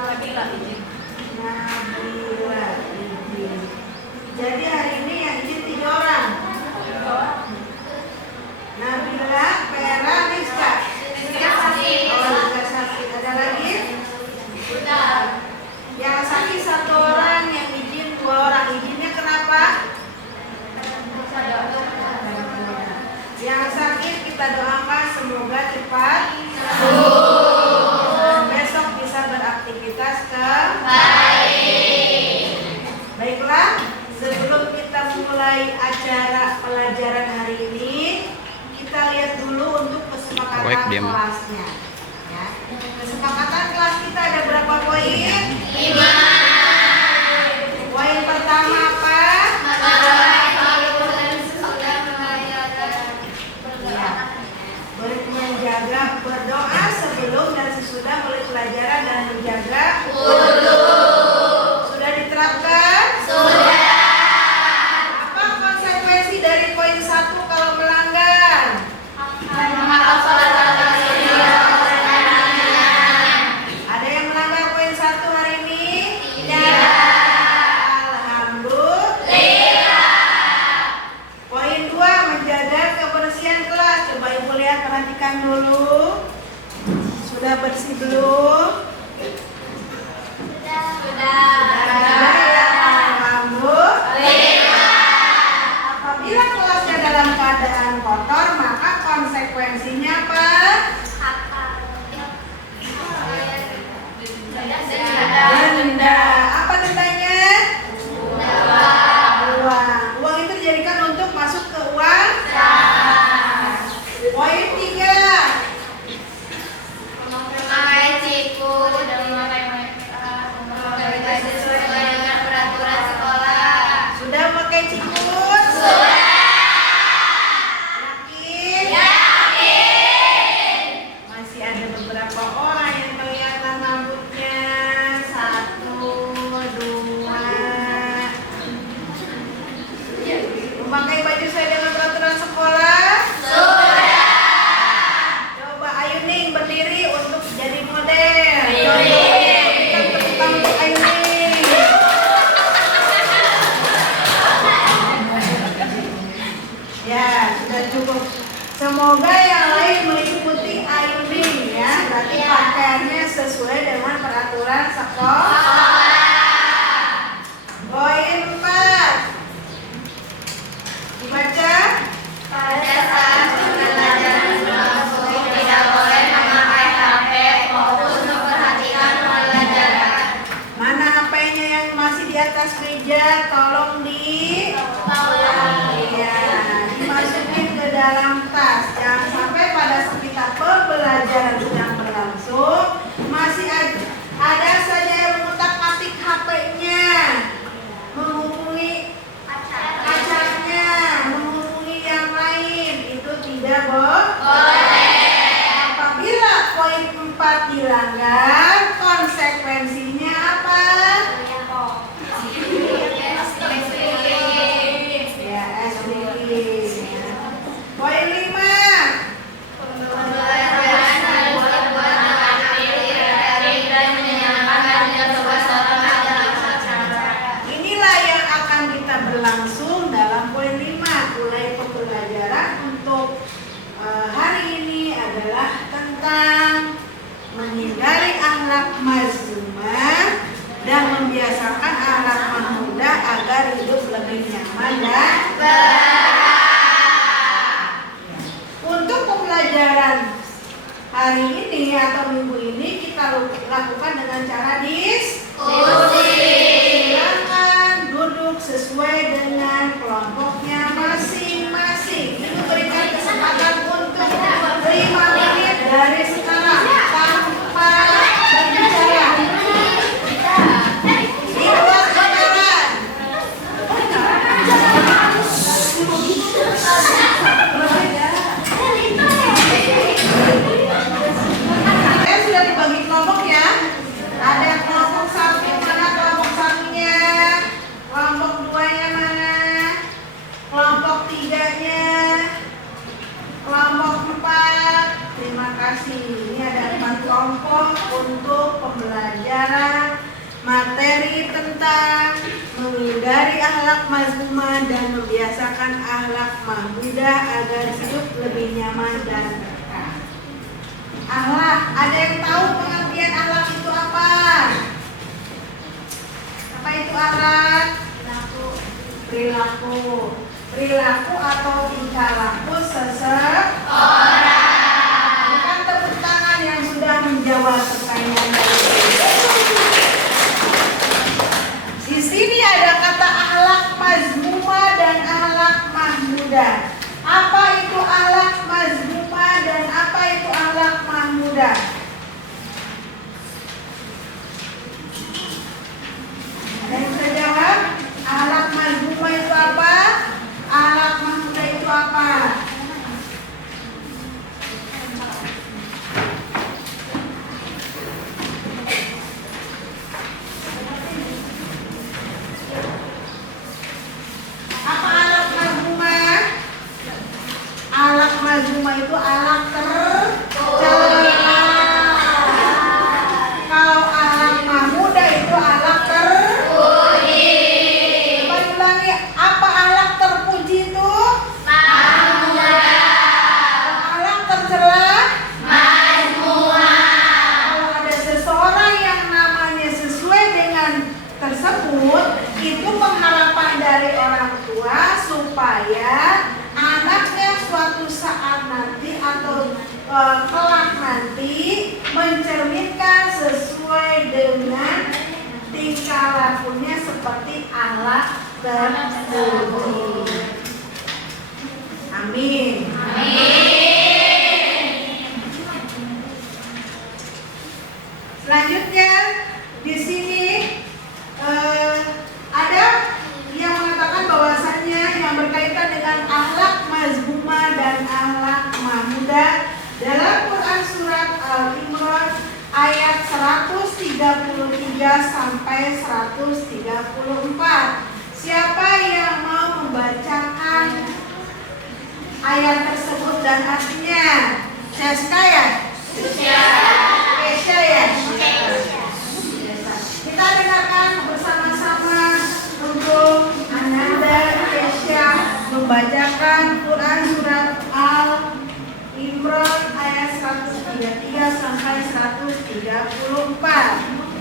Nabila izin. Nabila izin. Jadi hari ini yang izin 3 orang. Nabila, Vera, Rizka. Rizka sakit. Oh, Rizka sakit. Ada lagi? Sudah. Yang sakit 1 orang, yang izin 2 orang. Izinnya kenapa? Yang sakit kita doakan semoga cepat sembuh. Besok bisa beraktivitas Baiklah, sebelum kita mulai acara pelajaran hari ini, kita lihat dulu untuk kesepakatan kelasnya. Ya. Kesepakatan kelas kita ada berapa poin? 5. Poin pertama apa? Menjaga berdoa sebelum dan sesudah mulai pelajaran dan menjaga wudu. Sudah diterapkan? Sudah. Apa konsekuensi dari poin 1 kalau melanggar? Ada yang melanggar poin 1 hari ini? Tidak. Alhamdulillah. Poin 2 menjaga kebersihan kelas. Coba Ibu lihat, perhatikan dulu. Sudah bersih belum? Alhamdulillah. Apabila kelasnya dalam keadaan kotor, maka konsekuensinya apa? Denda. Apa dendanya? Uang. Uang itu dijadikan untuk masuk ke uang. Poin 3. Sudah pakai cikut? Yakin? Masih ada beberapa orang yang kelihatan rambutnya. 1, 2. Memakai baju sesuai dengan peraturan sekolah? Coba Ayu Ning berdiri untuk jadi model. Berikan tepuk tangan untuk Ayu Ning. Ya, sudah cukup. Semoga yang lain mengikuti Ayu Ning ya. Berarti pakaiannya sesuai dengan peraturan sekolah. Poin 4. Dibaca. Pada saat pembelajaran berlangsung, tidak boleh memakai HP, fokus memperhatikan pelajaran. Mana HP-nya yang masih di atas meja? Tolong ya, dimasukin ke dalam tas. Jangan sampai pada saat pembelajaran sedang berlangsung masih ada saja yang mengutak-atik HP-nya, menghubungi pacarnya, menghubungi yang lain. Itu tidak boleh. Apabila poin 4 dilanggar, konsekuensinya apa? Ya, SDG. Poin 5. Pembelajaran harus dibuat dengan kreatif dan menyenangkan dan suasana dalam acara. Inilah yang akan kita berlangsung dalam poin 5. Mulai pembelajaran untuk hari ini adalah tentang menghindari akhlak mazmumah dan membiasakan akhlak mahmudah agar hidup lebih nyaman dan untuk pembelajaran hari ini atau minggu ini kita lakukan dengan cara silakan duduk sesuai dengan kelompoknya masing-masing. Ibu berikan kesempatan untuk 5 menit dari sekarang tanpa berbicara. akhlak mazmumah dan membiasakan akhlak mahmudah agar hidup lebih nyaman dan berkah. Akhlak, ada yang tahu pengertian akhlak itu apa? Apa itu akhlak? Perilaku. Perilaku atau tingkah laku seseorang. Bukan tepuk tangan yang sudah menjawab pertanyaan. Di sini ada kata akhlak mazmumah dan akhlak mahmudah. Apa itu akhlak mazmumah dan apa itu akhlak mahmudah? Ada yang bisa jawab? Akhlak mazmumah itu apa? Akhlak mahmudah itu apa? Apa akhlak mazmumah? Akhlak mazmumah itu akhlak tercela. Kalau akhlak mahmudah itu akhlak terpuji. Coba diulangi, apa akhlak terpuji itu? Mahmudah. Kalau akhlak tercela? Mazmumah. Kalau ada seseorang yang namanya sesuai dengan tersebut, itu pengharapan dari orang tua supaya anaknya suatu saat nanti atau kelak nanti mencerminkan sesuai dengan tingkah lakunya seperti akhlak terpuji. Amin. Selanjutnya di sini ada yang mengatakan bahwasannya yang berkaitan dengan akhlak mazmumah dan akhlak mahmudah dalam Quran surat Al-Imran ayat 133 sampai 134. Siapa yang mau membacakan ayat tersebut dan artinya? Seska ya? Kesya ya? Kita dengarkan bersama-sama untuk Ananda Kesya membacakan Quran surat Al-Imran ayat 133 sampai 134.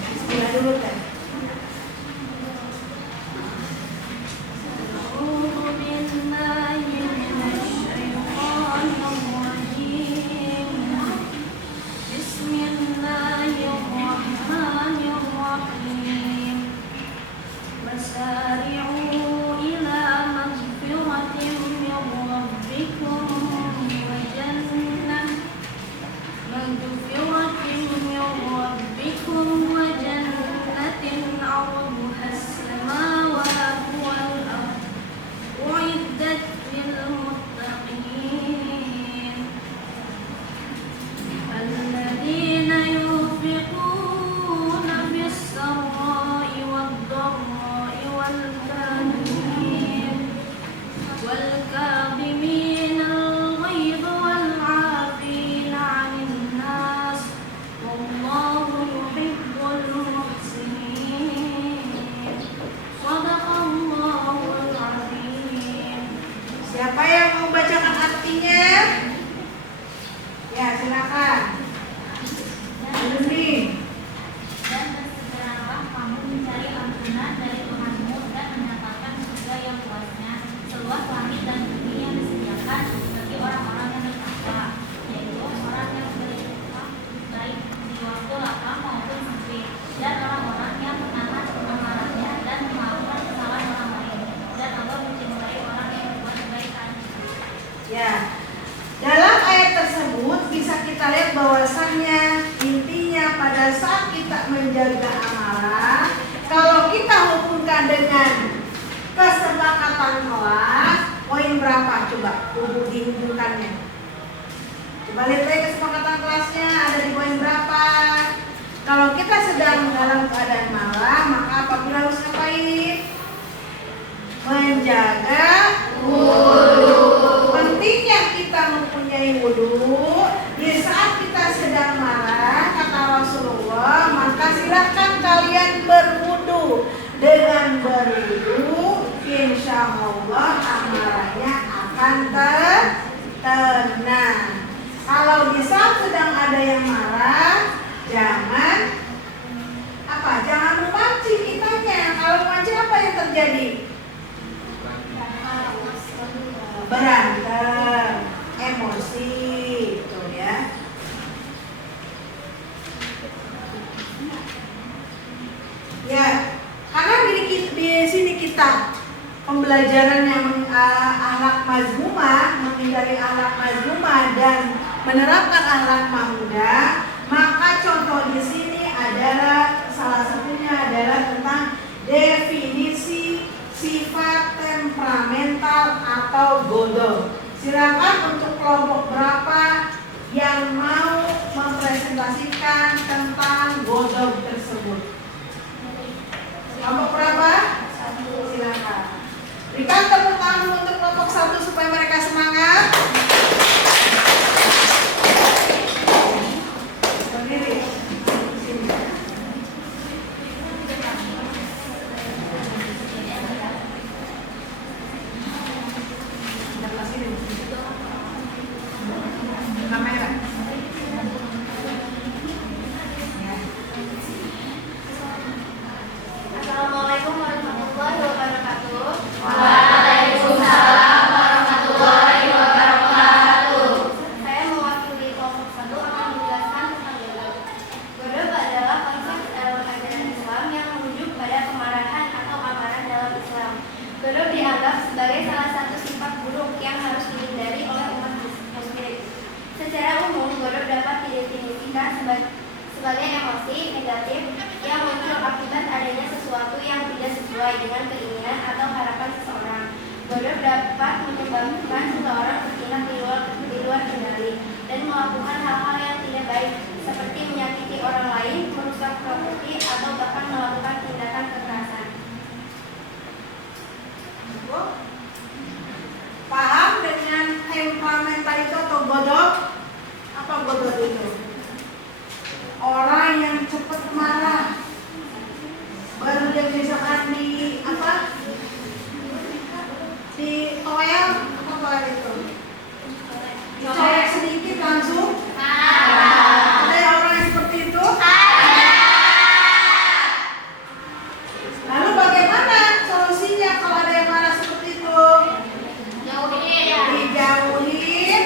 Bismillah dulu kan. Siapa yang mau bacakan artinya? Ya, silakan. Ini. Dan bersegeralah kamu mencari ampunan dari Tuhanmu dan mendapatkan surga yang luasnya seluas langit dan bumi yang disediakan bagi orang-orang yang bertakwa, yaitu orang yang beriman baik di waktu lapang maupun sempit, dan orang-orang yang menahan amarahnya dan memaafkan kesalahan orang lain, dan Allah mencintai orang yang berbuat kebaikan. Ya. Dalam ayat tersebut bisa kita lihat bahwasannya intinya pada saat kita menjaga amarah, kalau kita hubungkan dengan kesepakatan kelas, poin berapa coba dihubungkannya? Coba lihat lagi kesepakatan kelasnya ada di poin berapa? Kalau kita sedang dalam keadaan marah, maka apabila harus ngapain? Menjaga wudu. Pentingnya kita mempunyai wudu. Di saat kita sedang marah, kata Rasulullah, maka silakan kalian berwudu. Dengan berwudu, insya Allah amarahnya akan tenang. Kalau di saat sedang ada yang marah, jangan memancing kitanya. Kalau memancing apa yang terjadi? Berantem, emosi, gitu ya. Ya, karena di sini kita pembelajaran yang akhlak mazmumah, menghindari akhlak mazmumah dan menerapkan akhlak mahmudah, maka contoh di sini adalah salah satunya adalah tentang definisi sifat temperamental atau godol. Silakan untuk kelompok berapa yang mau mempresentasikan tentang godol tersebut. Kelompok berapa? Silakan. Berikan tepuk tangan untuk kelompok 1 supaya mereka semangat. Berdiri. Kamera. Assalamualaikum warahmatullahi wabarakatuh. Waalaikumsalam warahmatullahi wabarakatuh. Saya mewakili kelompok 1 akan menjelaskan tentang godol. Godol adalah konsep dalam ajaran Islam yang merujuk pada kemarahan atau amarah dalam Islam. Godol dianggap sebagai salah satu sifat buruk yang harus dihindari oleh umat muslim. Secara umum, godol dapat didefinisikan sebagai emosi negatif yang muncul akibat adanya sesuatu yang tidak sesuai dengan keinginan atau harapan seseorang. Godol dapat menyebabkan seseorang bertindak di luar kendali dan melakukan hal-hal yang tidak baik seperti menyakiti orang lain, merusak properti, atau bahkan melakukan tindakan kekerasan. Paham dengan temperamental itu atau godol? Apa godol itu? Orang yang cepat marah, baru dia misalkan di toel, apa toel itu? Dicolek sedikit langsung. Ada yang orang yang seperti itu? Lalu bagaimana solusinya kalau ada yang marah seperti itu? Dijauhin.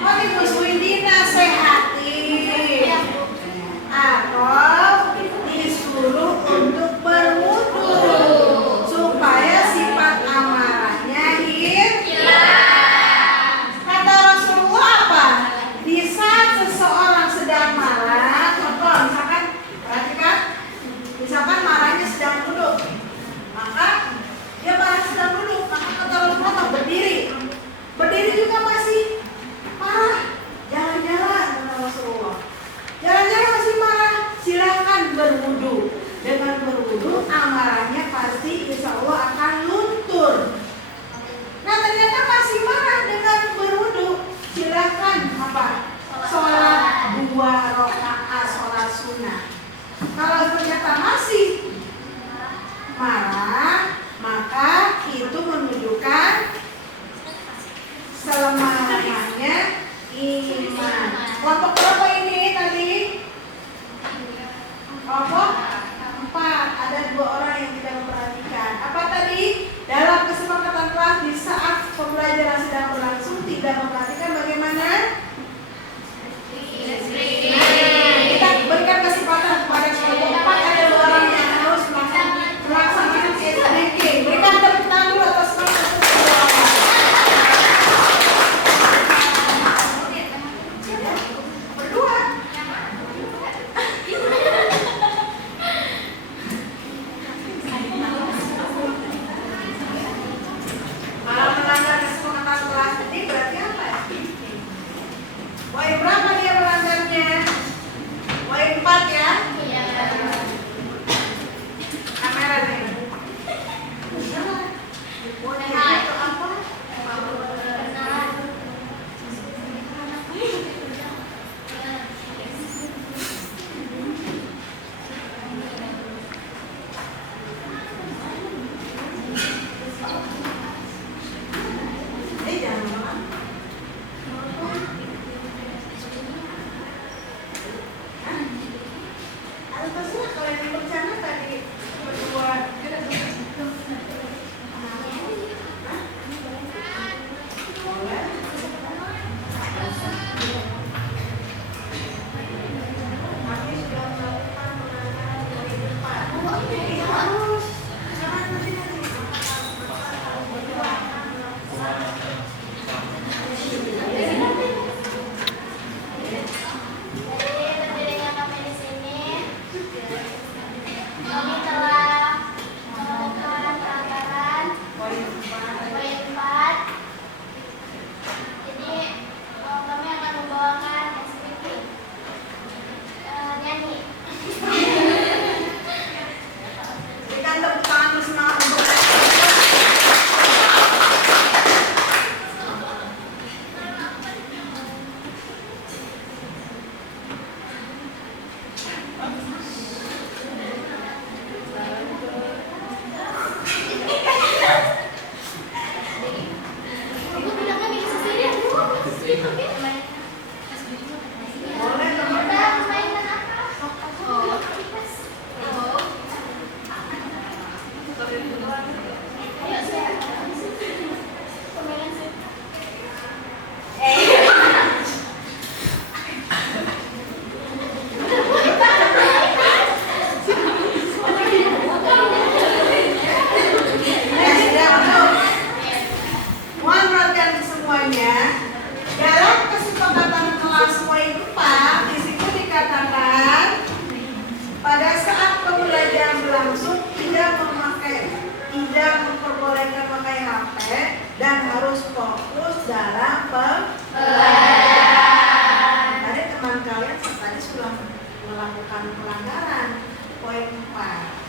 Oh, dimusuhin, dinasehatin, atau disuruh untuk berwudu supaya sifat amarahnya hilang. Kata Rasulullah apa? Di saat seseorang sedang marah, contoh misalkan, perhatikan, misalkan marahnya sedang duduk, maka dia marah sedang duduk, maka kata Rasulullah berdiri juga masih marah, jalan-jalan, kata Rasulullah. Jalan-jalan masih marah, silakan berwudu. Dengan berwudu, amarahnya pasti insya Allah akan luntur. Nah ternyata masih marah dengan berwudu, silakan sholat 2 rakaat sholat sunnah. Kalau ternyata masih marah, maka itu menunjukkan selemah-lemahnya iman. Kelompok berapa ini tadi? Kelompok 4. Ada 2 orang yang tidak memperhatikan. Apa tadi? Dalam kesepakatan kelas di saat pembelajaran sedang berlangsung tidak memperhatikan bagaimana? Kita berikan kesempatan kepada kelompok Atau terserah kalau yang bercanda tadi berdua. Boleh. Kami sudah melakukan penanganan dari depan. Jadi harus jangan nanti. Dari berdirinya kami di sini, kami telah melakukan pelanggaran poin 4. Jadi kami akan membawakan speaking, nyanyi. Berikan tepuk tangan bersemangat untuk Ibu bilangnya bisa sendiri, Bu. boleh teman. Udah mainan apa? Ayo siapa? Permainan sih. Ya sudah untuk mohon perhatian semuanya. Dalam kesepakatan kelas poin 4 di situ dikatakan pada saat pembelajaran berlangsung tidak memperbolehkan memakai HP dan harus fokus dalam pembelajaran. Tadi teman kalian tadi sudah melakukan pelanggaran poin 4.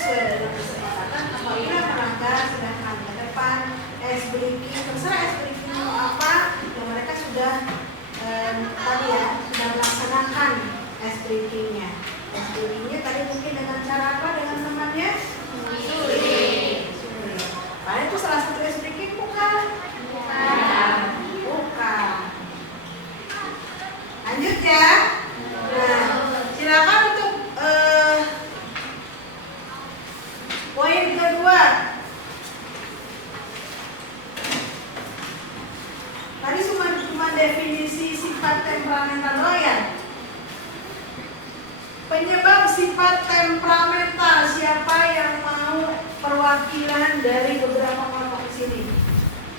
Sesuai dengan kesepakatan apabila melanggar sedangkan ke depan breaking terserah breaking mau apa yang mereka sudah tadi ya sudah melaksanakan breakingnya tadi mungkin dengan cara apa dengan temannya kalian itu salah satu breaking bukan lanjut ya. Nah silakan untuk poin kedua. Tadi cuma definisi sifat temperamental doyan. Penyebab sifat temperamental, siapa yang mau perwakilan dari beberapa kelompok di sini?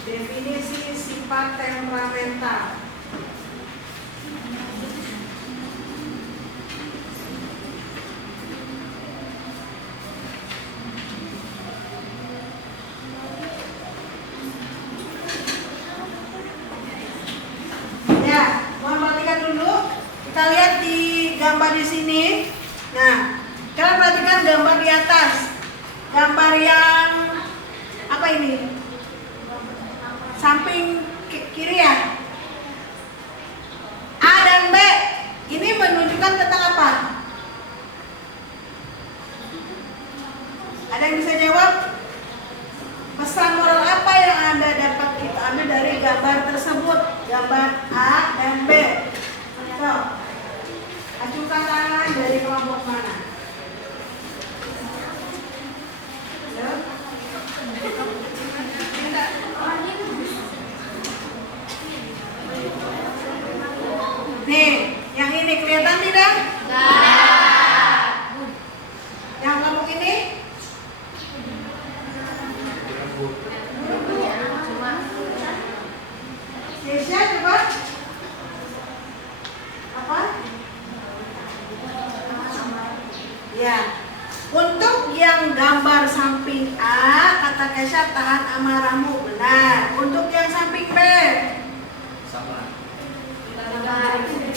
Definisi sifat temperamental. Ya, mohon perhatikan dulu. Kita lihat di gambar di sini. Nah, kalian perhatikan gambar di atas. Gambar yang apa ini? Samping kiri ya. A dan B. Ini menunjukkan tentang apa? Ada yang bisa jawab? Pesan moral apa yang Anda dapat kita ambil dari gambar tersebut? Gambar A dan B. So, ajukan tangan dari kelompok mana? Ya. Nih, yang ini kelihatan tidak? Yang kelompok ini? Keisha coba. Apa? Ya. Untuk yang gambar samping A, kata Keisha tahan amarahmu, benar. Untuk yang samping B,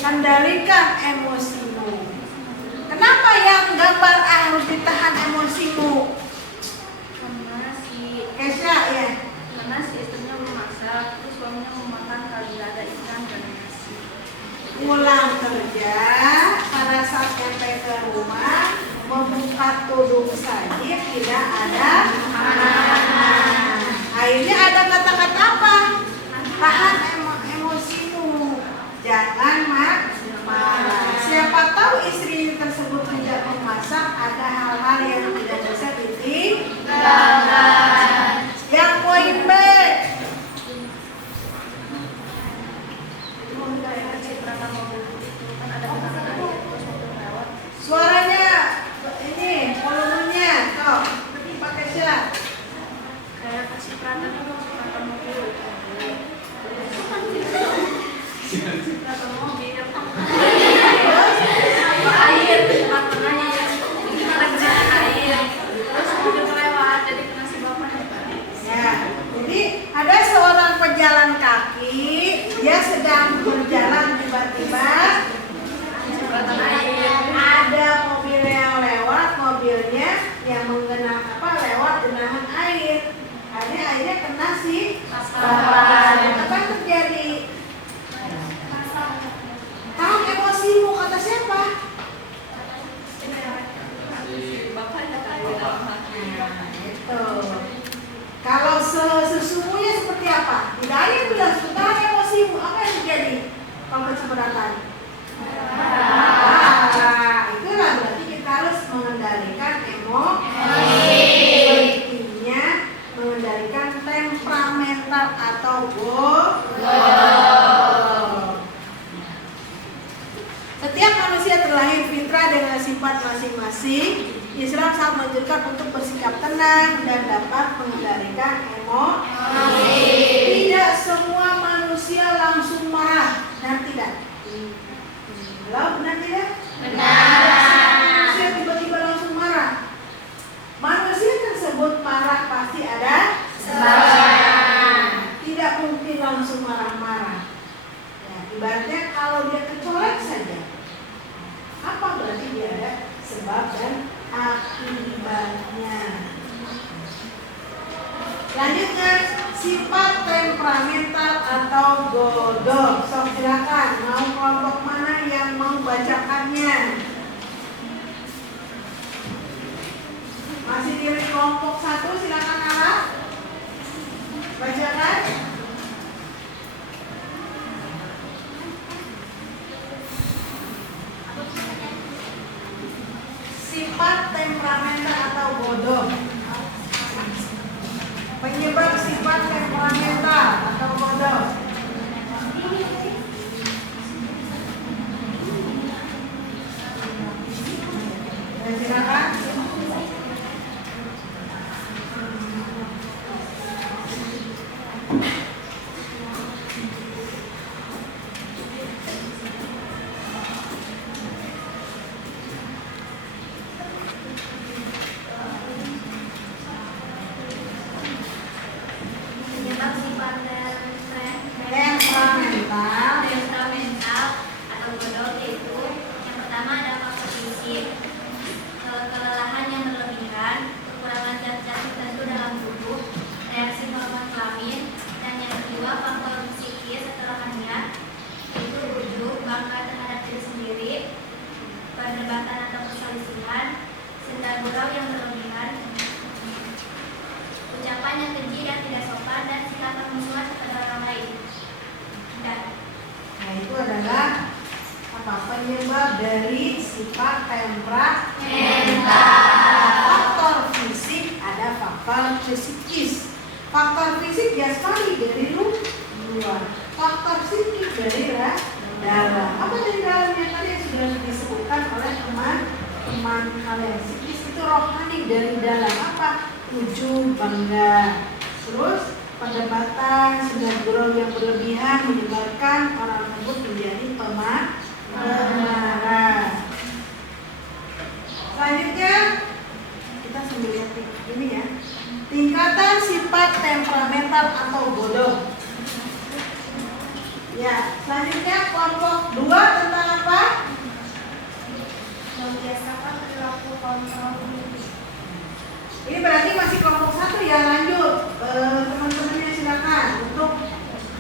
kendalikan emosimu. Kenapa yang gambar A harus ditahan emosimu? Karena Keisha ya. si istrinya memasak, terus suaminya memakan kalau tidak ada ikan dan nasi. Pulang kerja pada saat sampai ke rumah membuka tudung saja tidak ada makanan. Akhirnya ada kata-kata apa? Tahan emosimu, jangan marah. Siapa tahu istri tersebut menjadi sabar. Apa yang terjadi? Tahan emosimu, kata siapa? Itu. Kalau sesungguhnya seperti apa? Tidak ada yang bilang tahan emosimu. Apa yang terjadi? Kalau keberatan? Itulah berarti kita harus mengendalikan emosi. Intinya mengendalikan temperamental atau Setiap manusia terlahir fitrah dengan sifat masing-masing. Islam sangat menganjurkan untuk bersikap tenang dan dapat mengendalikan emosi. Tidak semua manusia langsung marah, benar tidak? Halo, benar tidak? Benar. Manusia tiba-tiba langsung marah. Manusia tersebut marah pasti ada sebabnya. Tidak mungkin langsung marah-marah. Ya, ibaratnya kalau dia kecolek saja, apa berarti dia ada sebab dan akibatnya. Lanjutnya, sifat temperamental atau godok. So, silakan, mau kelompok mana yang mau bacakannya? Masih di kelompok 1, silakan Ara. Bacakan. Sifat temperamental atau bodoh. Penyebab sifat temperamental atau bodoh. Silakan. Temperamental atau bodoh yaitu yang pertama ada faktor fisik, kelelahan yang berlebihan, kekurangan zat-zat tertentu dalam tubuh, reaksi hormon kelamin, dan yang kedua faktor psikis atau rohaniah yaitu ujub, bangga terhadap diri sendiri, perdebatan atau perselisihan, senda gurau yang berlebihan, ucapan yang keji dan tidak sopan, dan sikap permusuhan kepada orang lain. Nah, itu adalah apa? Penyebab dari sifat temperamental. Faktor fisik, ada faktor psikis. Faktor fisik ya sekali dari luar. Faktor psikis dari dalam. Apa dari dalamnya tadi yang sudah disebutkan oleh teman-teman kalian? Psikis itu rohani dari dalam apa? Ujub, bangga. Terus perdebatan, senda gurau yang berlebihan menyebabkan orang tersebut menjadi pemarah. Selanjutnya kita sambil lihat ini ya. Tingkatan sifat temperamental atau bodoh. Ya, selanjutnya kelompok 2 tentang apa? Membiasakan perilaku kontrol. Ini berarti masih kelompok 1 ya, lanjut. Teman-temannya silakan untuk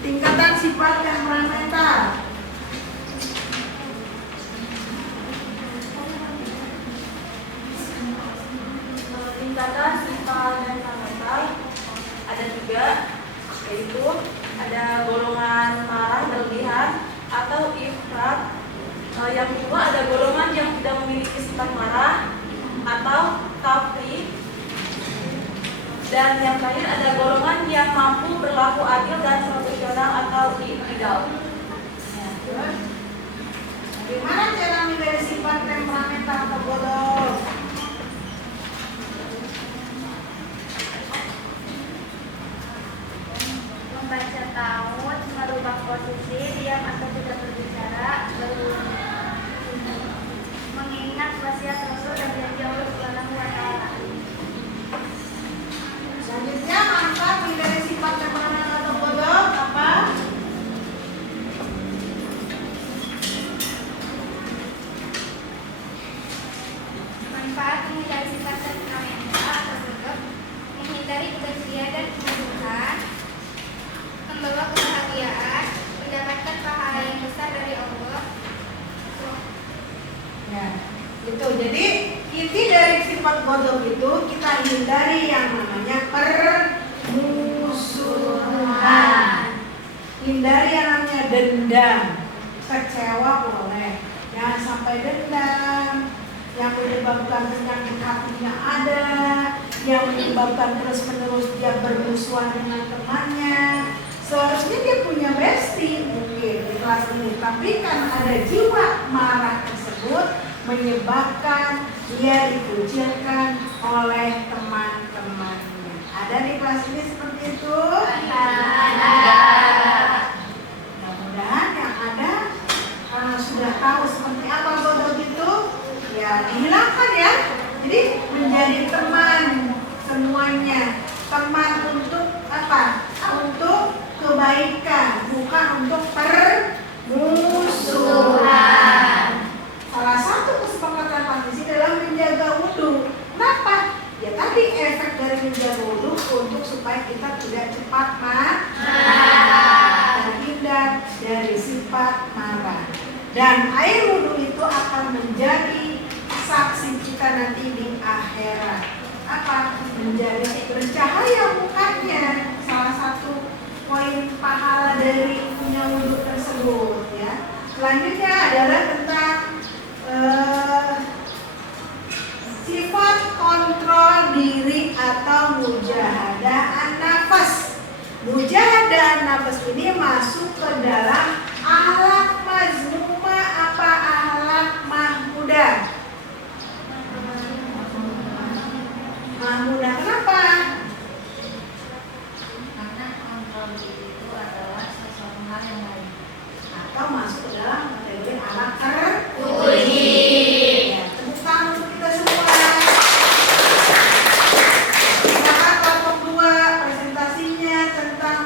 tingkatan sifat temperamental. Tingkatan sifat temperamental ada 3, yaitu ada golongan marah berlebihan atau ifrat. Yang kedua ada golongan yang tidak memiliki sifat marah atau tafrid. Dan yang terakhir ada golongan yang mampu berlaku adil dan profesional atau i'tidal. Ya, terus gimana cara menilai sifat temperamental atau bodoh? Membaca taut, merubah posisi, diam atau tidak berbicara, mengingat wasiat Rasul dan janji Allah Subhanahu wa Ta'ala. Selanjutnya manfaat menilai sifat temperamental atau bodoh apa? Manfaat menghindari sifat temperamental atau bodoh, menghindari kebencian dan kemurkaan, membawa kebahagiaan, mendapatkan pahala yang besar dari Allah. Ya, itu. Jadi inti dari sifat ghadab itu kita hindari yang namanya permusuhan. Hindari yang namanya dendam. Kecewa boleh, jangan sampai dendam yang menyebabkan penyakit hatinya ada, yang menyebabkan terus-menerus dia bermusuhan dengan temannya. Seharusnya dia punya bestie mungkin di kelas ini, tapi kan ada jiwa marah tersebut menyebabkan dia dikucilkan oleh teman-temannya. Ada di kelas ini seperti itu? Ada. Mudah-mudahan yang ada sudah tahu seperti apa ghadab itu, ya dihilangkan ya. Jadi menjadi teman semuanya, teman untuk apa? Untuk kebaikan, bukan untuk permusuhan. Salah satu kesepakatan manusia adalah menjaga wudhu. Kenapa? Ya tadi efek dari menjaga wudhu untuk supaya kita tidak cepat marah, terhindar dari sifat marah. Dan air wudhu itu akan menjadi saksi kita nanti di akhirat. Apa? Menjadi bercahaya mukanya. Salah satu poin pahala dari punya wudhu tersebut ya. Selanjutnya adalah tentang sifat kontrol diri atau mujahadah an-nafas. Mujahadah an-nafas ini masuk ke dalam akhlak mazmumah apa akhlak mahmudah? Mahmudah kenapa? Karena kontrol diri itu adalah sesuatu hal yang baik. Atau masuk ke dalam kategori akhlak Puji. Ya, tepuk tangan untuk kita semua. Silakan kelompok 2 presentasinya tentang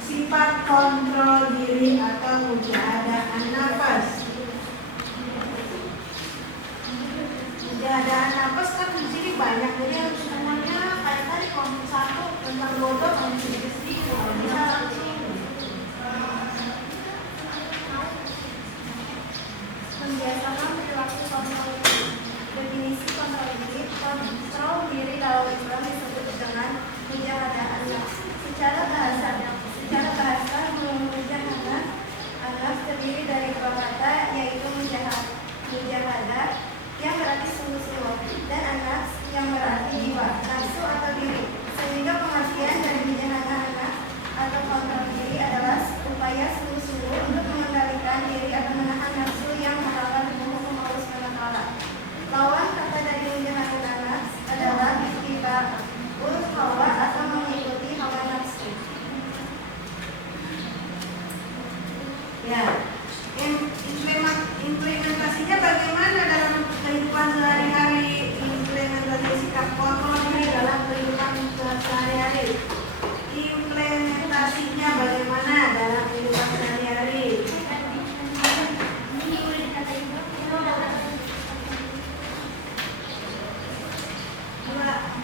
sifat kontrol diri atau mujahadah an-nafas. Mujahadah an-nafas kan di sini banyak, jadi harus semuanya kayak tadi kelompok 1 tentang ghadab harus sedikit-sedikit kalau bisa langsung. Membiasakan perilaku kontrol diri. Definisi kontrol diri: kontrol diri dalam Islam disebut dengan mujahadah an-nafs. Secara bahasa, mujahadah an-nafs terdiri dari 2 kata, yaitu mujahadah yang berarti sungguh-sungguh dan an-nafs yang berarti jiwa, nafsu atau diri. Sehingga pengertian dari mujahadah an-nafs atau kontrol diri adalah upaya sungguh-sungguh untuk mengendalikan diri atau menahan nafsu yang melawan hukum Allah SWT. Lawan kata dari mujahadah an-nafs adalah ittiba'ul hawa atau mengikuti hawa nafsu. Ya, implementasinya bagaimana dalam kehidupan sehari-hari? Implementasi sikap kontrol diri dalam kehidupan sehari-hari. Implementasinya bagaimana dalam kehidupan sehari-hari?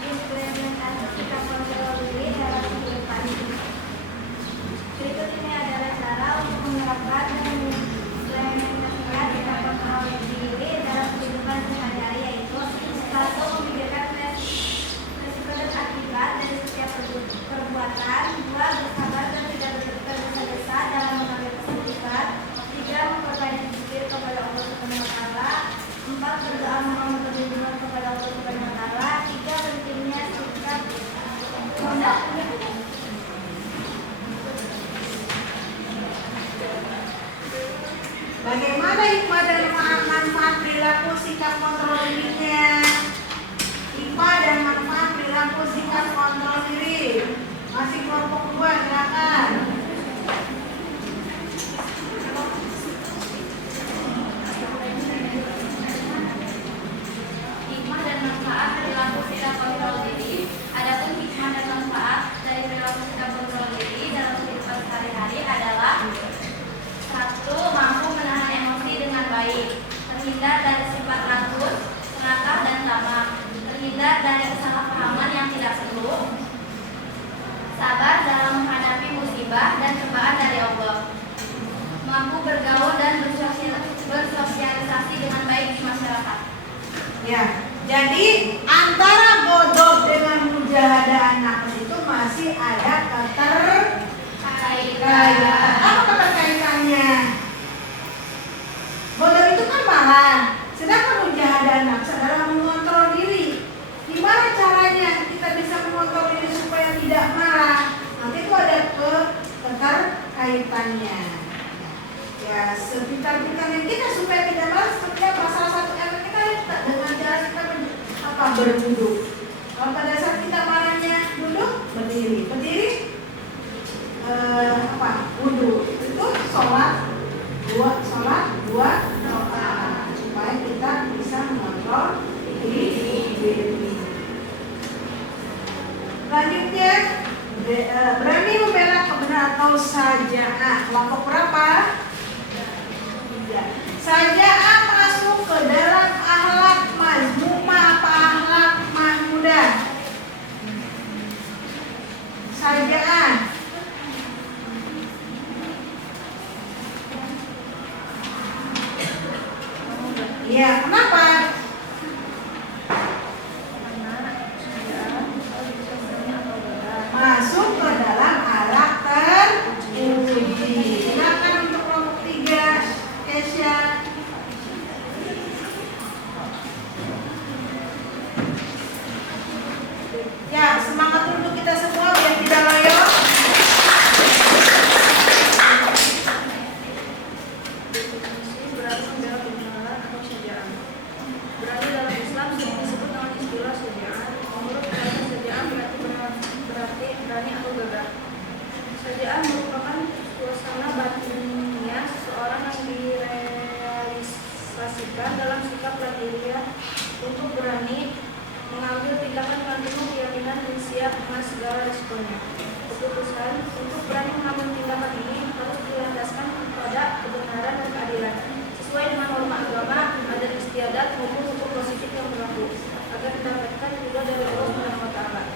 Implementasi sikap kontrol diri dalam kehidupan. Berikut ini adalah cara untuk menerapkan dan mengimplementasikan sikap kontrol diri dalam kehidupan sehari-hari, yaitu 1. Memikirkan resiko dan akibat dari setiap perbuatan. 2. Bersabar dan tidak tergesa-gesa dalam mengambil keputusan. 3. Memperbanyak zikir kepada Allah SWT. 4. Berdoa memohon perlindungan kepada Allah SWT. 5. Pentingnya sikap Bagaimana hikmah dan manfaat perilaku sikap kontrol dirinya? Hikmah dan manfaat perilaku sikap kontrol diri. Masih kelompok 2, silakan. Hikmah dan manfaat perilaku sikap kontrol diri. Adapun hikmah dan manfaat dari perilaku sikap kontrol diri dalam kehidupan sehari-hari adalah 1. Mampu menahan emosi dengan baik, terhindar dari sifat rakus, serakah dan tamak, terhindar dari kesalahpahaman yang tidak perlu, sabar dalam menghadapi musibah, Ya, jadi antara godok dengan mujahadah nafas itu masih ada keterkaitan. Apa keterkaitannya? Godok itu kan marah, sedangkan mujahadah nafas adalah mengontrol diri. Gimana caranya kita bisa mengontrol diri supaya tidak marah? Nanti itu ada keterkaitannya. Ya, sepintar-pintarnya kita supaya tidak marah seperti apa? Salah satu efek kita dengan cara kita berwudu. Kalau pada saat kita marahnya duduk, berdiri, wudu. Itu sholat dua rakaat supaya kita bisa mengontrol diri. Selanjutnya, berani membela kebenaran atau saja'ah. Kelompok berapa? Saja'ah masuk ke dalam akhlak mazmumah apa akhlak mahmudah? Saja'ah. Iya, kenapa? Masuk ke dalam akhlak terpuji. Silakan untuk kelompok 3, Kesya. Ya, semangat dulu kita semua biar tidak loyo. Berani membela kebenaran atau saja'ah. Berani dalam Islam sering disebut dengan istilah saja'ah. Menurut kata saja'ah berarti berani atau gagah. Saja'ah merupakan suasana batinnya seseorang yang direalisasikan dalam sikap lahiriah untuk berani mengambil tindakan dengan penuh keyakinan dan siap dengan segala resikonya. Keputusan untuk berani mengambil tindakan ini harus dilandaskan pada kebenaran dan keadilan sesuai dengan norma agama, adat istiadat maupun hukum positif yang berlaku agar mendapatkan ridho dari Allah Subhanahu wa taala.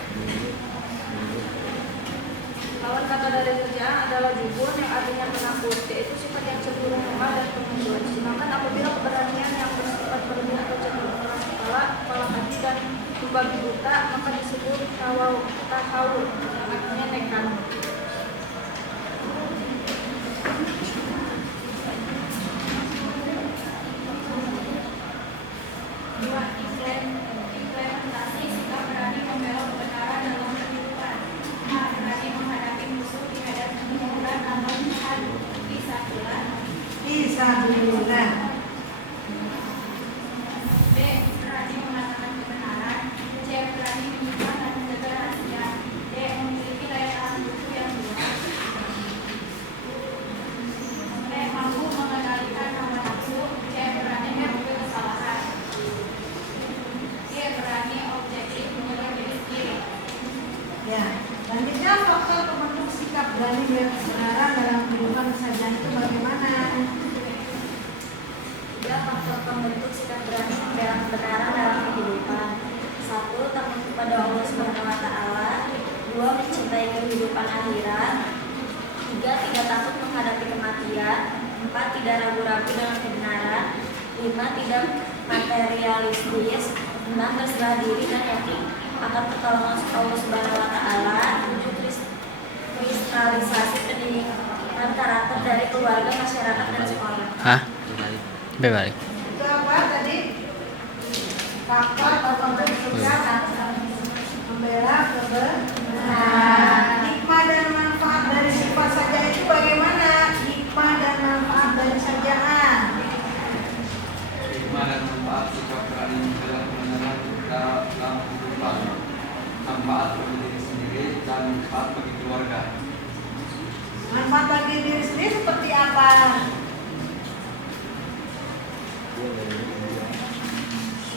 Lawan kata dari kerjaan adalah jubun yang artinya penakut, yaitu sifat yang cenderung lemah dan penunjukkan. Sedangkan apabila keberanian yang bersifat berlebihan atau cenderung keras kepala hati dan membabi buta, maka disebut tahawul, yang artinya nekat. Implementasi sikap berani membela kebenaran dalam kehidupan. A. Berani menghadapi musuh di medan pertempuran atau jihad fisabilillah. B. Berani mengatakan kebenaran. C. Berani menyimpan dan menjaga rahasia. D. Memiliki daya tahan tubuh yang kuat. E. Mampu mengendalikan hawa nafsu. C. Berani mengakui kesalahan. D. Berani objektif menjaga diri sendiri. Ya, selanjutnya faktor pembentuk sikap berani membela kebenaran dalam kehidupan saja'ah itu bagaimana? Tiga faktor pembentuk sikap berani membela kebenaran dalam kehidupan. 1. Takut kepada Allah Subhanahu wa taala. 2. Mencintai kehidupan akhirat. 3. Tidak takut menghadapi kematian. 4. Tidak ragu-ragu dengan kebenaran. 5. Tidak materialistis. 6. Berserah diri dan yakin akan pertolongan Allah Subhanahu wa taala. 7. Kristalisasi pendidikan karakter dari keluarga, masyarakat, dan sekolah. Hah? Balik. Itu apa tadi? Faktor atau pembentuk sikap membela kebenaran. Hikmah dan manfaat dari sifat saja'ah itu bagaimana? Hikmah dan manfaat dari saja'ah. Hikmah dan manfaat sikap berani membela kebenaran dalam kehidupan. Manfaat bagi diri sendiri dan manfaat bagi keluarga. Manfaat bagi diri sendiri seperti apa?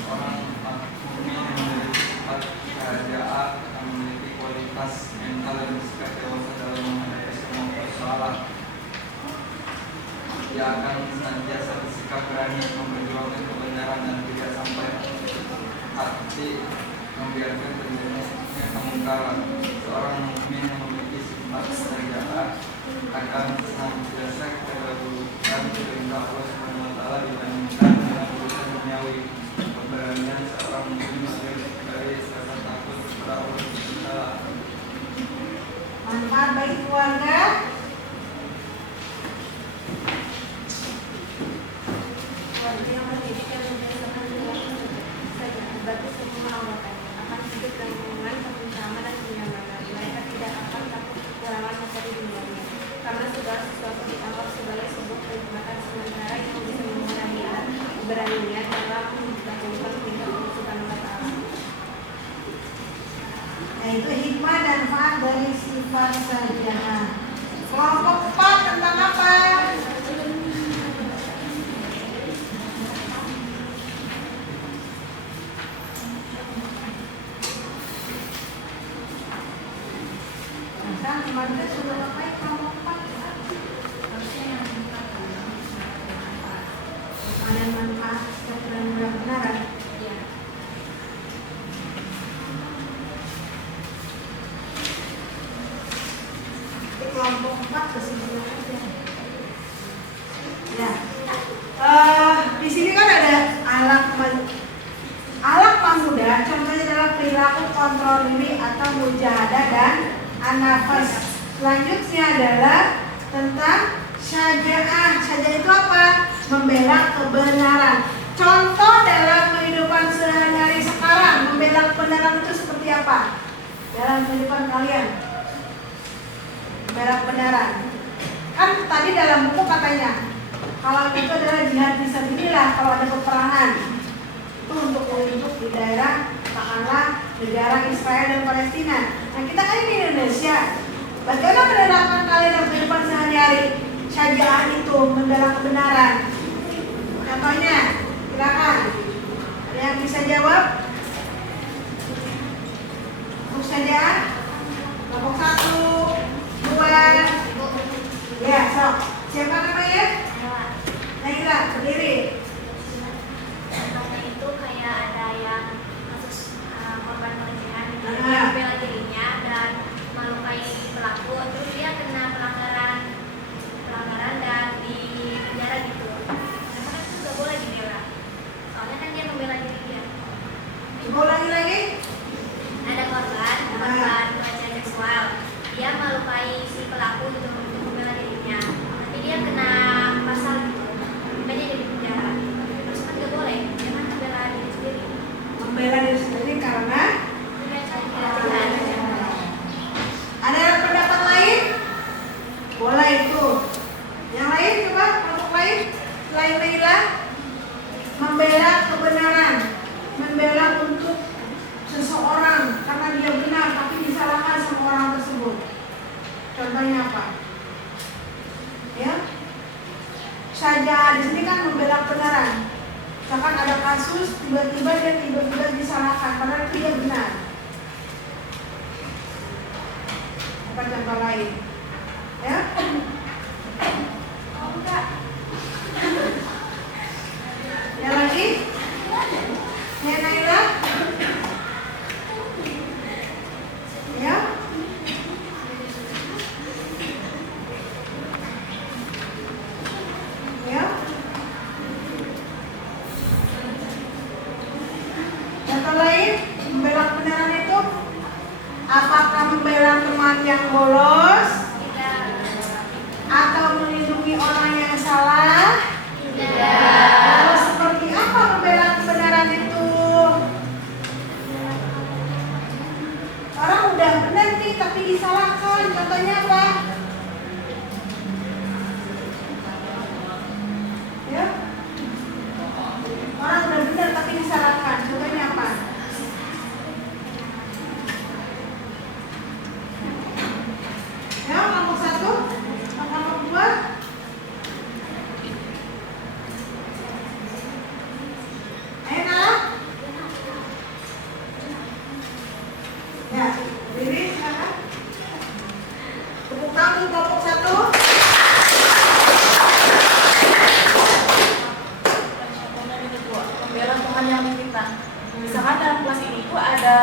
Seorang mukmin memiliki sifat kehadiaan akan memiliki kualitas mental dan sikap dewasa dalam menghadapi semua persoalan. Dia akan senantiasa bersikap berani memperjuangkan kebenaran dan tidak sampai hati membiarkan terjadinya kemungkaran. Seorang mukmin yang memiliki sifat kehadiaan akan senantiasa mendahulukan perintah Allah Subhanahu wa taala dibandingkan dengan urusan duniawi. Keberanian keluarga. Yang mendidik dan membiasakan perilaku saja berarti semua anggotanya akan hidup dalam lingkungan ketentraman dan kenyamanan. Mereka tidak akan takut kekurangan materi dunianya, karena segala sesuatu dianggap sebagai sebuah kenikmatan sementara yang bisa mengurangi keberanian dalam melakukan perintah Allah Subhanahu wa Ta'ala. Yaitu hikmah dan manfaat dari sifat saja. Kelompok 4 tentang apa? Kan kemarin sudah ngapain kelompok 4? Ada manfaat kebenaran. Kelompok 4 kesimpulan aja. Ya. Di sini kan ada alak mamudah, contohnya adalah perilaku kontrol diri atau mujahadah dan an-nafas. Selanjutnya adalah tentang syaja'ah. Syaja'ah itu apa? Membela kebenaran. Contoh dalam kehidupan sehari-hari sekarang, membela kebenaran itu seperti apa? Dalam kehidupan kalian. Membela kebenaran. Kan tadi dalam buku katanya, kalau itu adalah jihad fisabilillah, kalau ada peperangan itu untuk di daerah katakanlah negara Israel dan Palestina. Nah kita kan di Indonesia, bagaimana menerapkan kalian dalam kehidupan sehari-hari syaja'ah itu membela kebenaran? Contohnya, silakan. Ada yang bisa jawab? Untuk syaja'ah, kelompok 1, 2, ya, sok. Siapa namanya? Naila, berdiri. Contohnya itu kayak ada yang kasus korban pelecehan gitu, Ah. dia membela dirinya dan melukai pelaku, terus dia kena pelanggaran dan di penjara gitu. Karena kan itu nggak boleh dibela, soalnya kan dia membela diri dia. Ulangi lagi. Ada korban pelecehan seksual, dia melukai si pelaku gitu untuk membela dirinya, tapi dia kena pasal gitu, makanya dia di penjara. Terus kan nggak boleh, dia kan membela diri sendiri. Membela diri sendiri karena Pelecehan. ada pendapat lain? Boleh itu. Yang lain coba, kelompok lain selain Naila, membela kebenaran, membela untuk seseorang karena dia benar tapi disalahkan sama orang tersebut. Contohnya apa? Ya, syaja'ah di sini kan membela kebenaran. Misalkan ada kasus tiba-tiba disalahkan padahal itu dia benar. Apa contoh lain? Ya? Oh enggak. Ya lagi? Ya Naila? Ya? Ya? Contoh lain, membela kebenaran itu apakah membela teman yang bolos atau melindungi orang yang salah? Lalu seperti apa membela kebenaran itu? Orang udah benar nih tapi disalahkan, contohnya apa? Ya? Orang udah benar tapi disalahkan, contohnya apa? Ya, kelompok 1, kelompok 2. Ayo Nala. Ya, berdiri silakan. Tepuk tangan untuk kelompok 1. Contohnya ini Bu, membela teman yang memfitnah. Misalkan dalam kelas ini tuh ada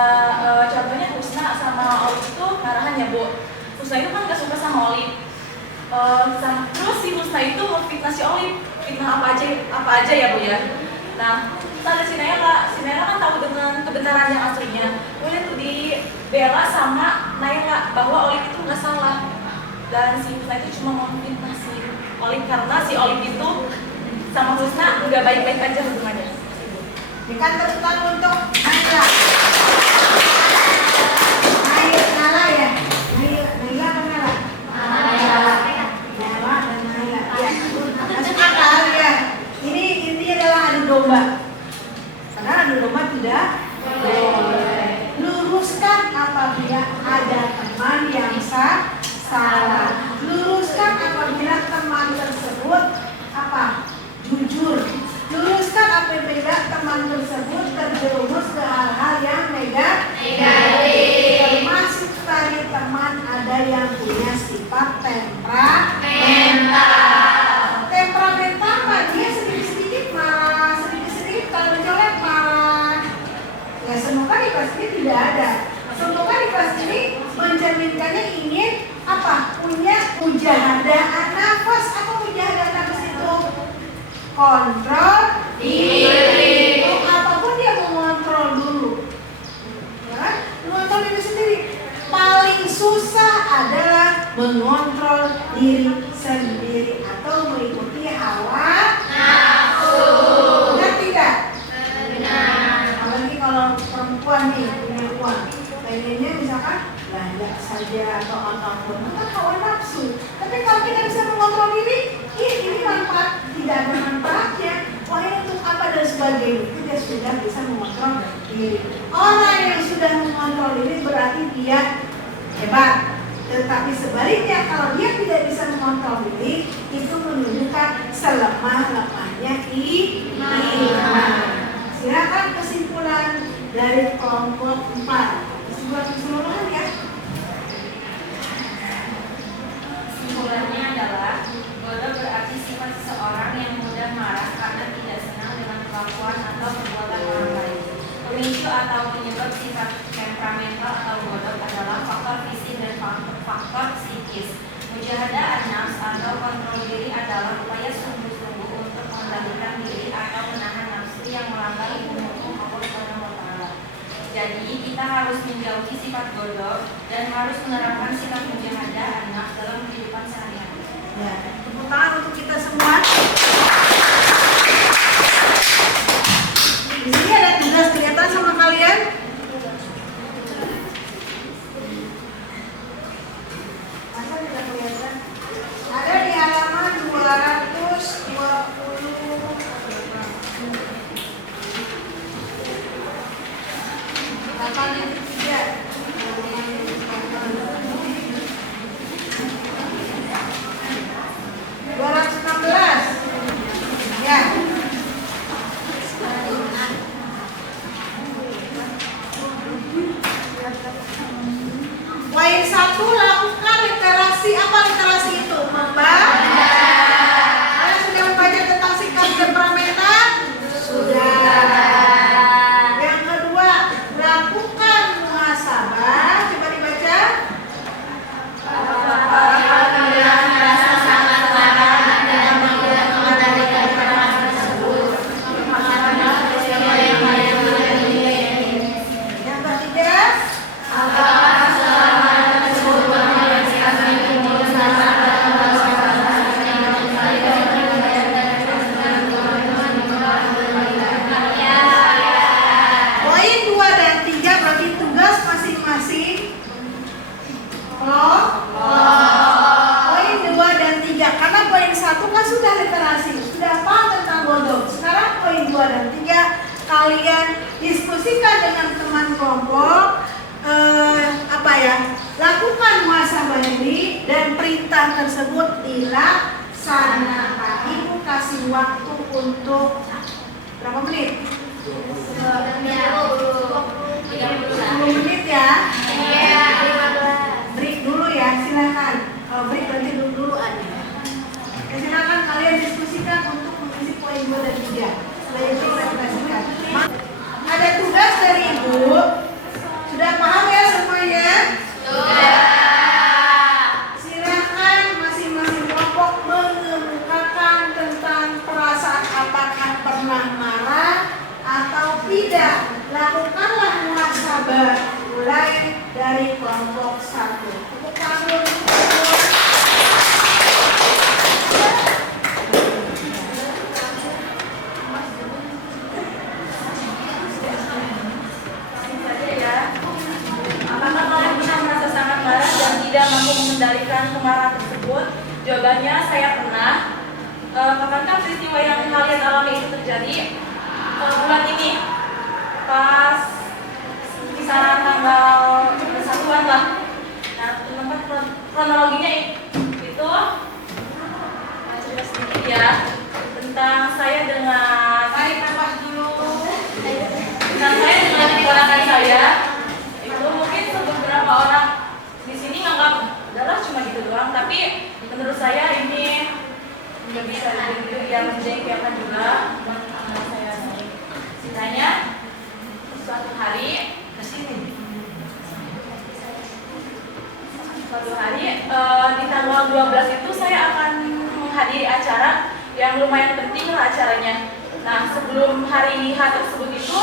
contohnya Husna sama Olive itu marahan ya Bu. Husna itu kan gak suka sama Olive. Terus si Husna itu memfitnah si Olive, fitnah apa aja ya Bu ya. Nah, terus ada si Naila kan tahu dengan kebenaran yang aslinya. Boleh tuh dibela sama Naila bahwa Olive itu nggak salah. dan si Husna itu cuma memfitnah si Olive karena si Olive itu sama Husna nggak baik-baik aja hubungannya. Ini kan tepuk tangan untuk Naila. Naila ya? Naila apa Naila? Naila dan Naila. Ya, masuk akal ya. Ini intinya adalah adu domba. Karena adu domba tidak boleh. Luruskan apabila ada teman yang salah. Luruskan apabila teman tersebut apa? Jujur. Luruskan apabila teman tersebut terjerumus ke hal-hal yang negatif. Termasuk tadi teman ada yang punya sifat temperamental, dia sedikit-sedikit marah, sedikit-sedikit kalau mencolek marah. Ya semoga di kelas ini tidak ada. Semoga di kelas ini mencerminkannya ingin apa? Punya mujahadah nafas. Apa mujahadah nafas itu? Kontrol diri. Apapun dia mengontrol dulu. Ya kan? Mengontrol diri sendiri. Paling susah adalah mengontrol diri sendiri atau mengikuti hawa nafsu. Benar tidak? Benar. Apalagi kalau perempuan nih punya uang, pengennya misalkan belanja saja atau apapun, itu hawa nafsu. Tapi kalau kita bisa mengontrol diri, ini manfaat, tidak ada manfaatnya. Wah untuk apa dan sebagainya, kita sudah bisa mengontrol diri. Orang yang sudah mengontrol diri berarti dia hebat. Tetapi sebaliknya kalau dia tidak bisa mengontrol diri, itu menunjukkan selemah-lemahnya iman. Silakan kesimpulan dari kelompok 4. Kesimpulan keseluruhan ya. Kesimpulannya adalah bodoh berarti sifat seseorang yang mudah marah karena tidak senang dengan kelakuan atau perbuatan orang lain. Pemicu atau penyebab sifat temperamental atau bodoh adalah faktor fisik dan faktor psikis. Mujahadah an-nafs atau kontrol diri adalah upaya sungguh-sungguh untuk mengendalikan diri atau menahan nafsu yang melanggar hukum Allah Subhanahu wa Ta'ala. Jadi kita harus menjauhi sifat bodoh dan harus menerapkan sifat mujahadah an-nafs dalam kehidupan sehari-hari. Ya, tepuk tangan untuk kita semua. Di sini ada tugas kelihatan sama kalian. Masa tidak kelihatan? Ada di halaman 220. Halaman yang ketiga. Ya. Poin 1, lakukan literasi. Apa literasi itu? Membaca. Kalian sudah membaca tentang sikap temperamental? Sudah. Yang kedua, lakukan muhasabah. Coba dibaca. Yang ketiga, poin 2 dan 3 bagi tugas masing-masing poin 2 dan 3. Karena poin 1 kan sudah literasi, sudah paham tentang bodoh. Sekarang poin 2 dan 3 kalian diskusikan dengan teman kelompok. Lakukan muhasabah diri dan perintah tersebut dilaksanakan. Ibu kasih waktu untuk berapa menit? 10 menit ya. Break dulu ya, silakan. Kalau break berarti dulu aja. Ya, silakan kalian diskusikan untuk mengisi poin 2 dan 3. Setelah itu kita diskusikan. Ada tugas dari ibu. Sudah paham ya semuanya? Sudah. Silakan masing-masing kelompok mengemukakan tentang perasaan apakah pernah marah atau tidak. Lakukanlah muhasabah mulai dari kelompok 1. Tepuk tangan dulu. dengan kemarahan tersebut? Jawabannya saya pernah. Kapankah peristiwa yang kalian alami itu terjadi? Bulan ini, pas kisaran tanggal 1-an lah. Nah, tempat kronologinya itu cerita sedikit ya tentang saya dengan keponakan saya. Itu mungkin beberapa orang di sini nganggap adalah cuma gitu doang, tapi menurut saya ini nggak bisa yang menjengkelkan juga. Saya ceritanya suatu hari di tanggal 12 itu saya akan menghadiri acara yang lumayan penting lah acaranya. Nah, sebelum hari H tersebut itu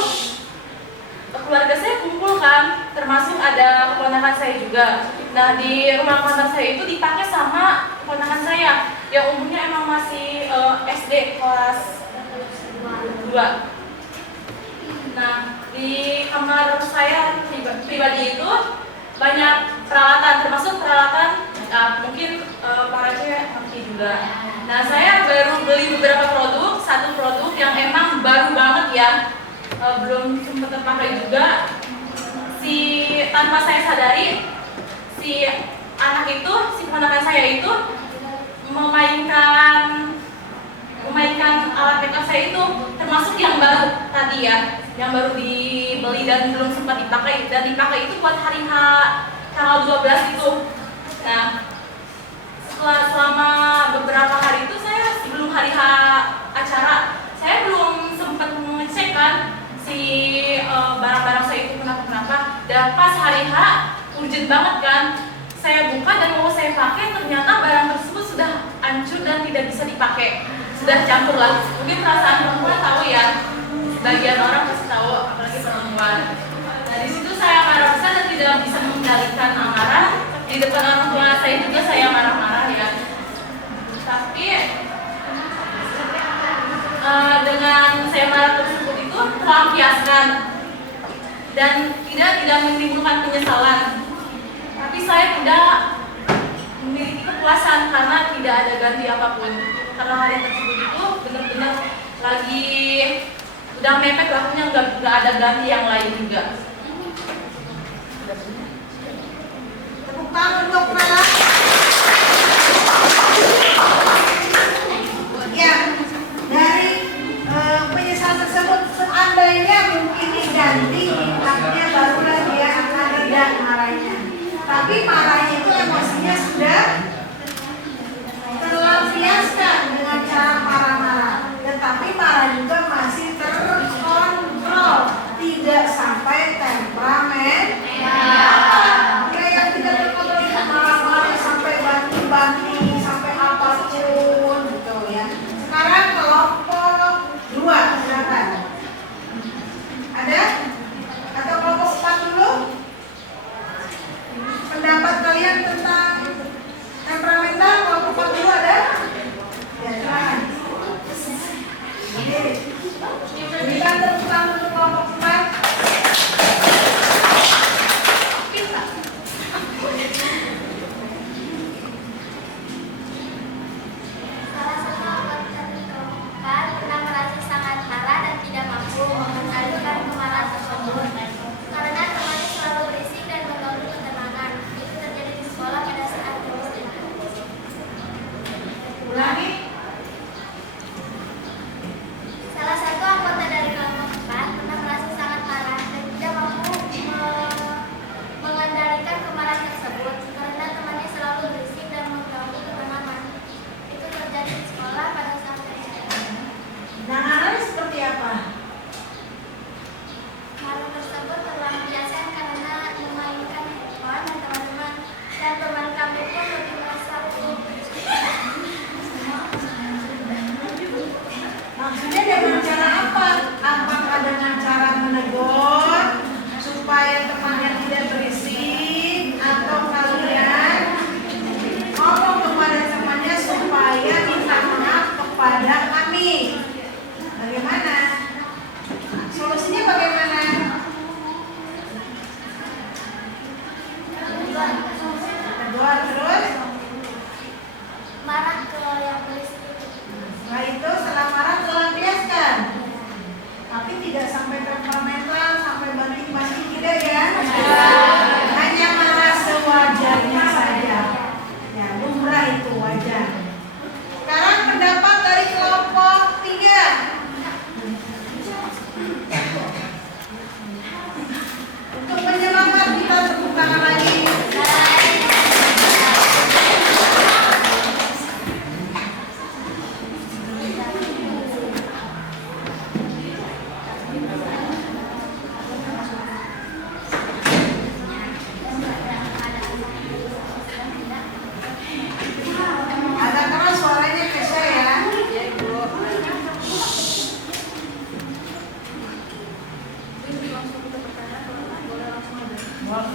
keluarga saya kumpul kan, termasuk ada keponakan saya juga. Nah, di rumah keponakan saya itu dipakai sama keponakan saya yang umurnya emang masih SD kelas 2. Nah, di kamar saya pribadi itu banyak peralatan, termasuk peralatan mungkin para cewek pakai juga. Nah, saya baru beli beberapa produk, satu produk yang emang baru banget ya, belum sempat terpakai juga. Tanpa saya sadari, si anak itu, si keponakan saya itu memainkan alat makeup saya itu, termasuk yang baru tadi ya, yang baru dibeli dan belum sempat dipakai, dan dipakai itu buat hari H tanggal 12 itu. Nah, selama beberapa hari itu saya sebelum hari H acara, saya belum sempat mengecek kan si barang-barang saya itu kenapa. Dan pas hari H urgent banget kan, saya buka dan mau saya pakai, ternyata barang tersebut sudah hancur dan tidak bisa dipakai, sudah campur lah. Mungkin perasaan perempuan tahu ya, sebagian orang pasti tahu, apalagi perempuan. Nah, di situ saya marah besar dan tidak bisa mengendalikan amarah. Di depan orang tua saya juga saya marah-marah ya. Tapi dengan saya marah tersebut itu terlampiaskan dan tidak menimbulkan penyesalan. Tapi saya tidak memiliki kepuasan karena tidak ada ganti apapun. Karena hari tersebut itu benar-benar lagi udah mepet waktunya, nggak ada ganti yang lain juga. Tepuk tangan untuk Nana. Ya, dari penyesalan tersebut seandainya mungkin diganti, artinya barulah dia akan reda marahnya. Tapi marahnya itu emosinya sudah terlampiaskan dengan cara marah-marah. Tetapi marah juga masih terkontrol, tidak sampai temperamen. Yang tidak terkontrol itu marah-marah sampai banting-banting, sampai apapun gitu ya. Sekarang kelompok 2 silakan. Ada? Atau kelompok 4 dulu? Pendapat kalian tentang temperamental kelompok 4 dulu ada? Ya, silakan. Oke. langsung kita bertanya, kalau boleh langsung aja.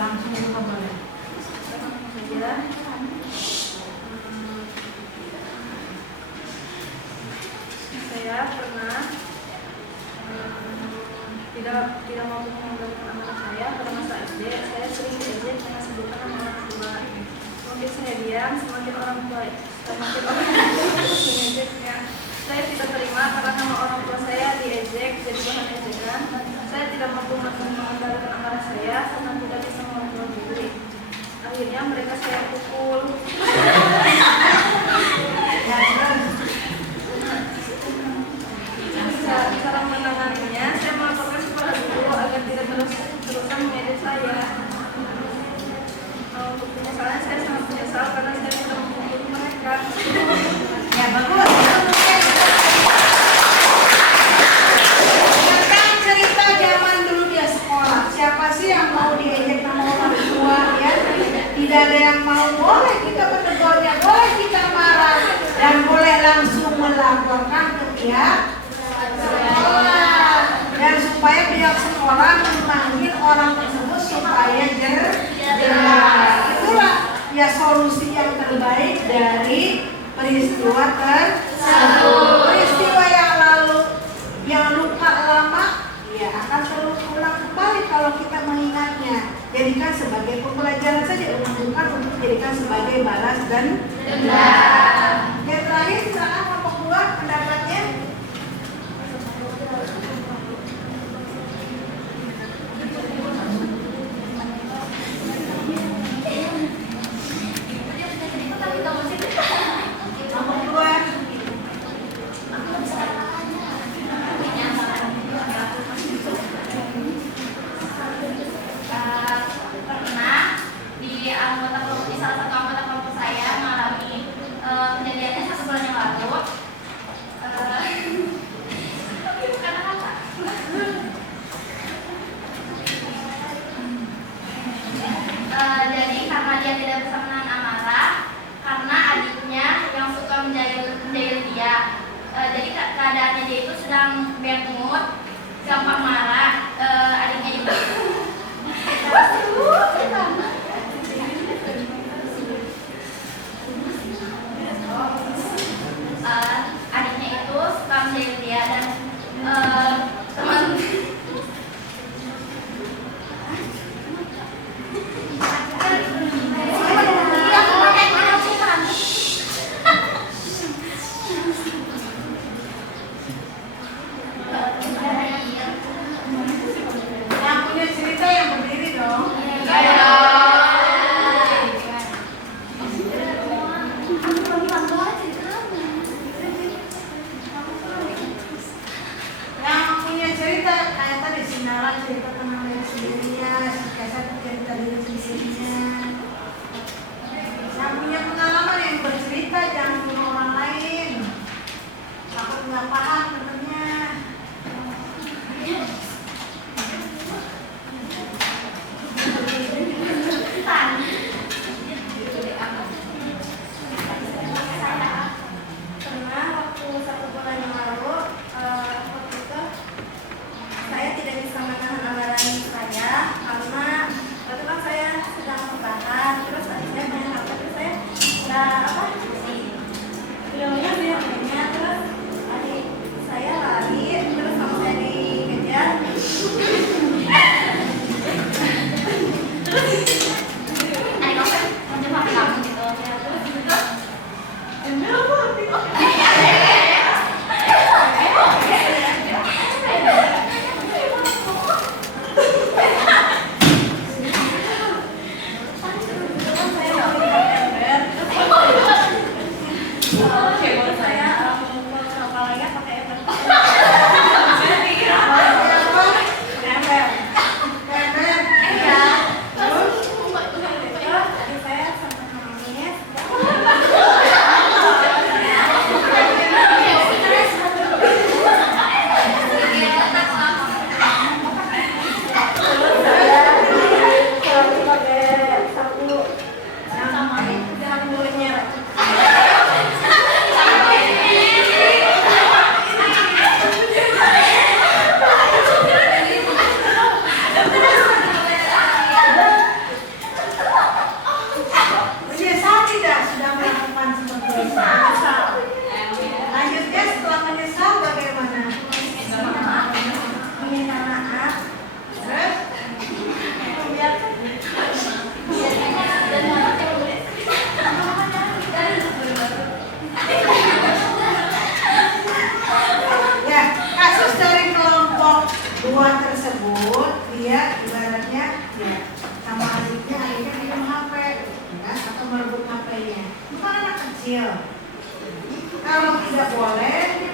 Langsung juga boleh. Langsung saja. Saya pernah tidak mampu mengembalikan amanah saya pada masa SD. Saya sering diejek dengan sebutan nama orang tua. Semakin saya diam, semakin orang tua mengejeknya. Saya tidak terima karena nama orang tua saya diejek jadi bahan ejekan. Saya tidak mampu mengendalikan amarah saya karena tidak bisa mengontrol diri. Akhirnya mereka saya pukul. Cara menanganinya, saya melaporkan kepada guru agar tidak terus-terusan mengejek saya. Untuk penyesalan, saya sangat menyesal karena saya tidak memukul mereka. Ya bagus. Tentang cerita zaman dulu dia sekolah, siapa sih yang mau diejek sama orang tua ya? Tidak ada yang mau. Boleh kita menegur, boleh kita marah, dan boleh langsung melaporkan ke pihak sekolah, dan supaya pihak sekolah memanggil orang tersebut supaya jelas. Itulah ya solusi yang terbaik dari peristiwa tersebut. Peristiwa yang lalu, yang luka lama, ya akan terulang kembali kalau kita mengingatnya. Jadikan sebagai pembelajaran saja, bukan untuk dijadikan sebagai balas dan dendam. Yang terakhir, silakan kelompok 2 pendapatnya. Jadi karena dia tidak bisa menahan amarah, karena adiknya yang suka menjahil dia. Jadi keadaannya dia itu sedang bad mood, gampang marah. Adiknya itu adiknya itu suka menjahil dia dan teman Yang punya cerita yang berdiri dong. Yang punya cerita kayak tadi Sinara cerita tentang diri sendirinya, si Kesa cerita diri sendirinya. Yang punya pengalaman yang bercerita jangan punya orang lain. Takut nggak paham katanya. pernah waktu 1 bulan yang lalu, waktu itu saya tidak bisa menahan amarah saya karena waktu kan saya sedang rebahan, terus adik saya punya HP, terus saya filmnya terus adik dia ibaratnya ya sama adiknya minum HP ya, atau merebut HP-nya. Bukan anak kecil. Kalau tidak boleh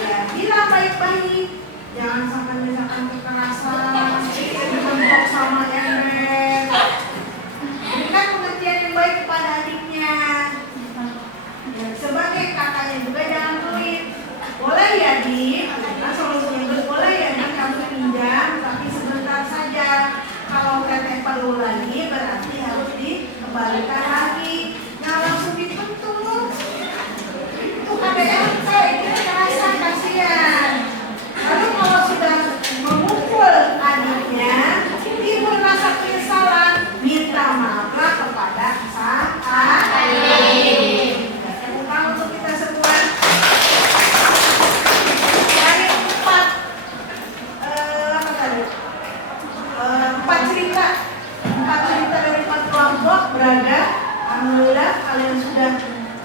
ya bilang baik-baik, jangan sampai misalkan kekerasan, dibendok sama ember. Berikan pengertian yang baik kepada adiknya. Ya, sebagai kakaknya juga jangan pelit. Boleh ya Dik, nah, solusinya boleh ya Dik, kamu pinjam tapi sebentar saja. Kalau teteh perlu lagi berarti harus dikembalikan lagi. Nah langsung dituntut. Itu KDRT, itu kekerasan, kasihan. Lalu kalau sudah memukul adiknya, timbul rasa penyesalan, minta maaflah kepada sang adik. Bukan untuk kita semua. Dari empat cerita dari 4 kelompok beragam. Alhamdulillah kalian sudah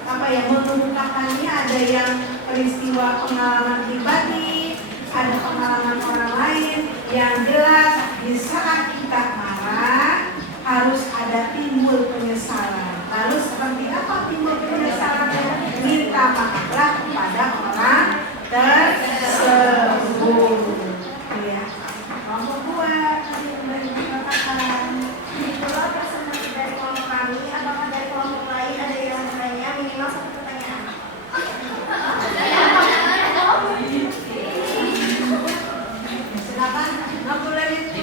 mengemukakannya. Ada yang peristiwa pengalaman pribadi, ada pengalaman orang lain. Yang jelas di saat kita marah harus ada timbul penyesalan. Lalu seperti apa timbul penyesalan? Minta maaflah kepada orang tersebut. Ya. Kelompok 2 tadi sudah dikatakan. Itulah presentasi dari kelompok kami. Apakah dari kelompok lain ada yang bertanya? Minimal 1 pertanyaan. Silakan, 60 menit.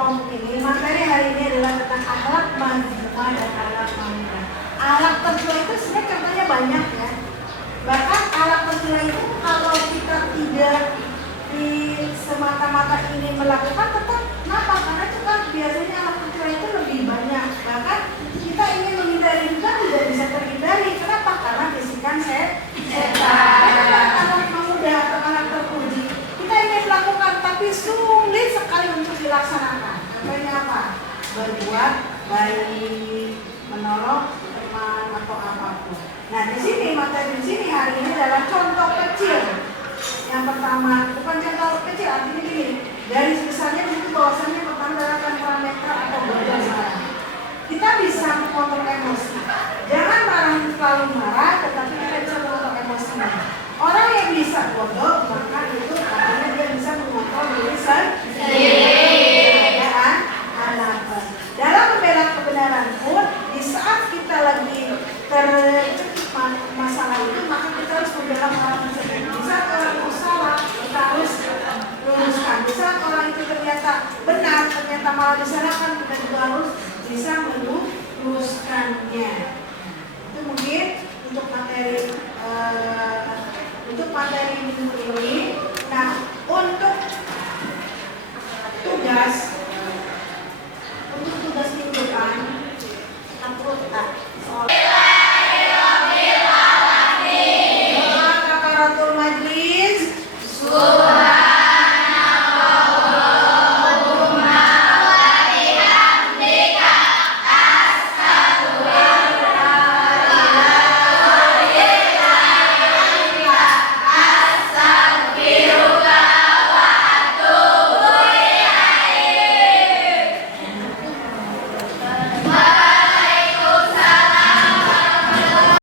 kelompok ini, materi hari ini adalah tentang akhlak mazmumah dan akhlak mamurah. Akhlak tercela itu sebenarnya contohnya banyak ya. Bahkan akhlak tercela itu kalau kita tidak di semata-mata ingin melakukan tetap kenapa? Karena itu kan biasanya akhlak tercela itu lebih banyak. Bahkan kita ingin menghindari juga tidak bisa terhindari. Kenapa? Karena bisikan setan. Akhlak mamurah atau akhlak terpuji kita ingin melakukan tapi sulit sekali untuk dilaksanakan. Contohnya apa? Berbuat baik, menolong teman atau apapun. Nah di sini materi di sini hari ini adalah contoh kecil. Yang pertama bukan contoh kecil, artinya gini. Garis besarnya itu bahwasannya pertama adalah temperamental atau berdasar. Kita bisa mengontrol emosi. Jangan marah terlalu marah, tetapi kita bisa mengontrol emosinya. Orang yang bisa bodoh maka itu artinya dia bisa mengontrol diri sendiri. Dalam membela kebenaran pun, di saat kita lagi terjepit masalah itu, maka kita harus membela orang tersebut. Di saat orang itu salah, kita harus luruskan. Di saat orang itu ternyata benar, ternyata malah disalahkan, kita juga harus bisa meluruskannya. Itu mungkin untuk materi minggu ini. Nah, untuk tugas